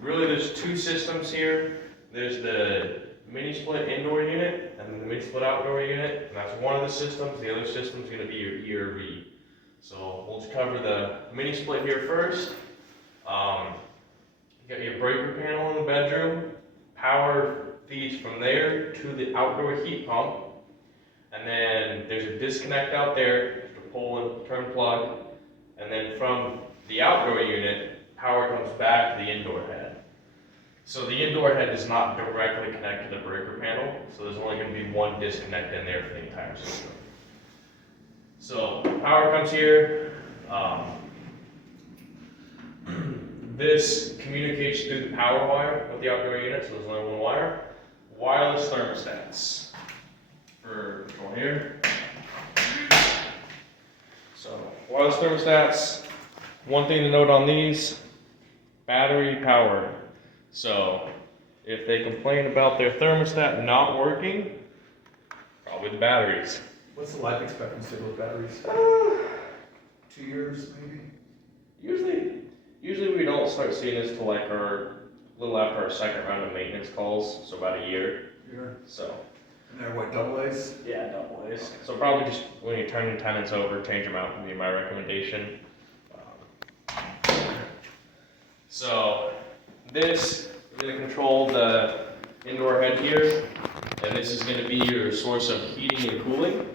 really there's two systems here. There's the mini split indoor unit and then the mini split outdoor unit, and that's one of the systems. The other system is going to be your ERV. So we'll just cover the mini split here first. You got your breaker panel in the bedroom. Power feeds from there to the outdoor heat pump, and then there's a disconnect out there to pull and turn plug, and then from the outdoor unit, power comes back to the indoor head. So the indoor head does not directly connect to the breaker panel, so there's only going to be one disconnect in there for the entire system. So power comes here. This communicates through the power wire with the outdoor unit, so there's only one wire. Wireless thermostats for control here. So wireless thermostats, one thing to note on these, battery powered. So if they complain about their thermostat not working, probably the batteries. What's the life expectancy of those batteries? 2 years, maybe? Usually we don't start seeing this till like a little after our second round of maintenance calls, so about a year. So. And they're what, double A's? Yeah, double A's. Okay. So probably just when you turn your tenants over, change them out would be my recommendation. So this is going to control the indoor head here, and this is going to be your source of heating and cooling.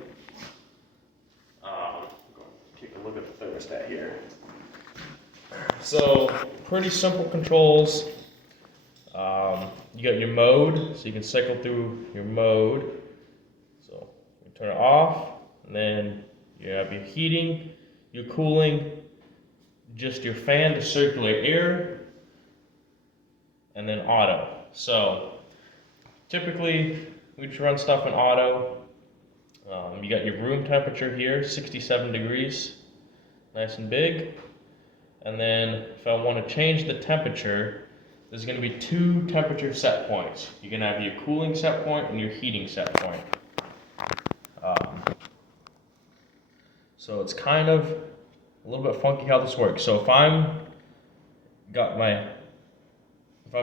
Take a look at the thermostat here. So pretty simple controls. You got your mode, so you can cycle through your mode. So you turn it off, and then you have your heating, your cooling, just your fan to circulate air, and then auto. So typically we just run stuff in auto. You got your room temperature here, 67 degrees, nice and big. And then if I want to change the temperature, there's going to be two temperature set points. You're going to have your cooling set point and your heating set point. So it's kind of a little bit funky how this works. So if I'm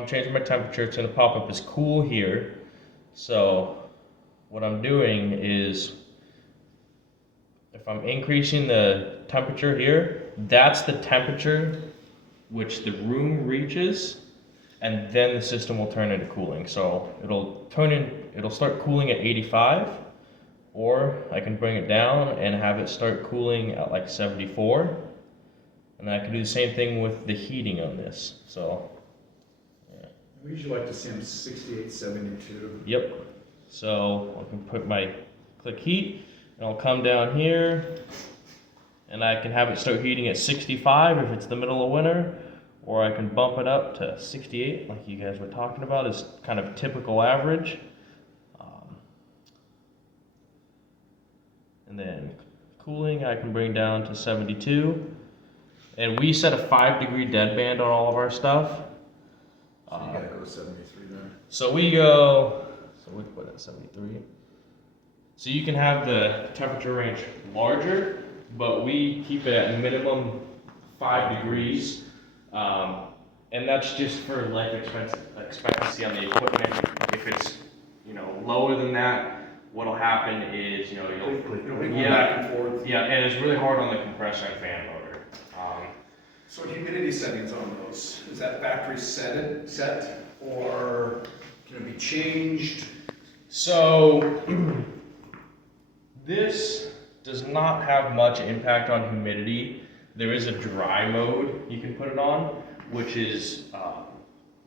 changing my temperature, it's going to pop up as cool here. So what I'm doing is, if I'm increasing the temperature here, that's the temperature which the room reaches, and then the system will turn into cooling. So it'll start cooling at 85, or I can bring it down and have it start cooling at like 74. And then I can do the same thing with the heating on this. So yeah. We usually like to see them 68, 72. Yep. So I can click heat, and I'll come down here, and I can have it start heating at 65 if it's the middle of winter, or I can bump it up to 68 like you guys were talking about is kind of typical average. And then cooling I can bring down to 72. And we set a 5-degree dead band on all of our stuff. So you gotta go to 73 then. So we put it at 73. So you can have the temperature range larger, but we keep it at minimum 5 degrees. And that's just for life expectancy on the equipment. If it's, lower than that, what'll happen is, you'll go back and forth. Yeah, and it's really hard on the compressor and fan motor. So humidity settings on those, is that factory set, or can it be changed? So this does not have much impact on humidity. There is a dry mode you can put it on, which is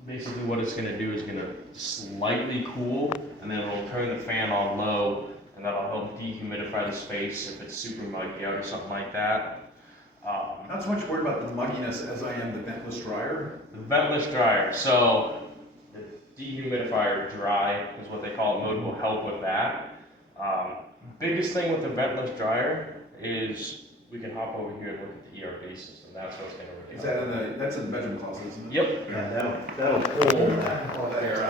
basically what it's going to do is going to slightly cool, and then it'll turn the fan on low, and that'll help dehumidify the space if it's super muggy out or something like that. Not so much worried about the mugginess as I am the ventless dryer. The ventless dryer, so the dehumidifier dry is what they call it, mode will help with that. Biggest thing with the ventless dryer is we can hop over here and look at the ERV system. That's what's going to work. That's in the bedroom closet, isn't it? Yep. Yeah, that'll pull that. Oh, there.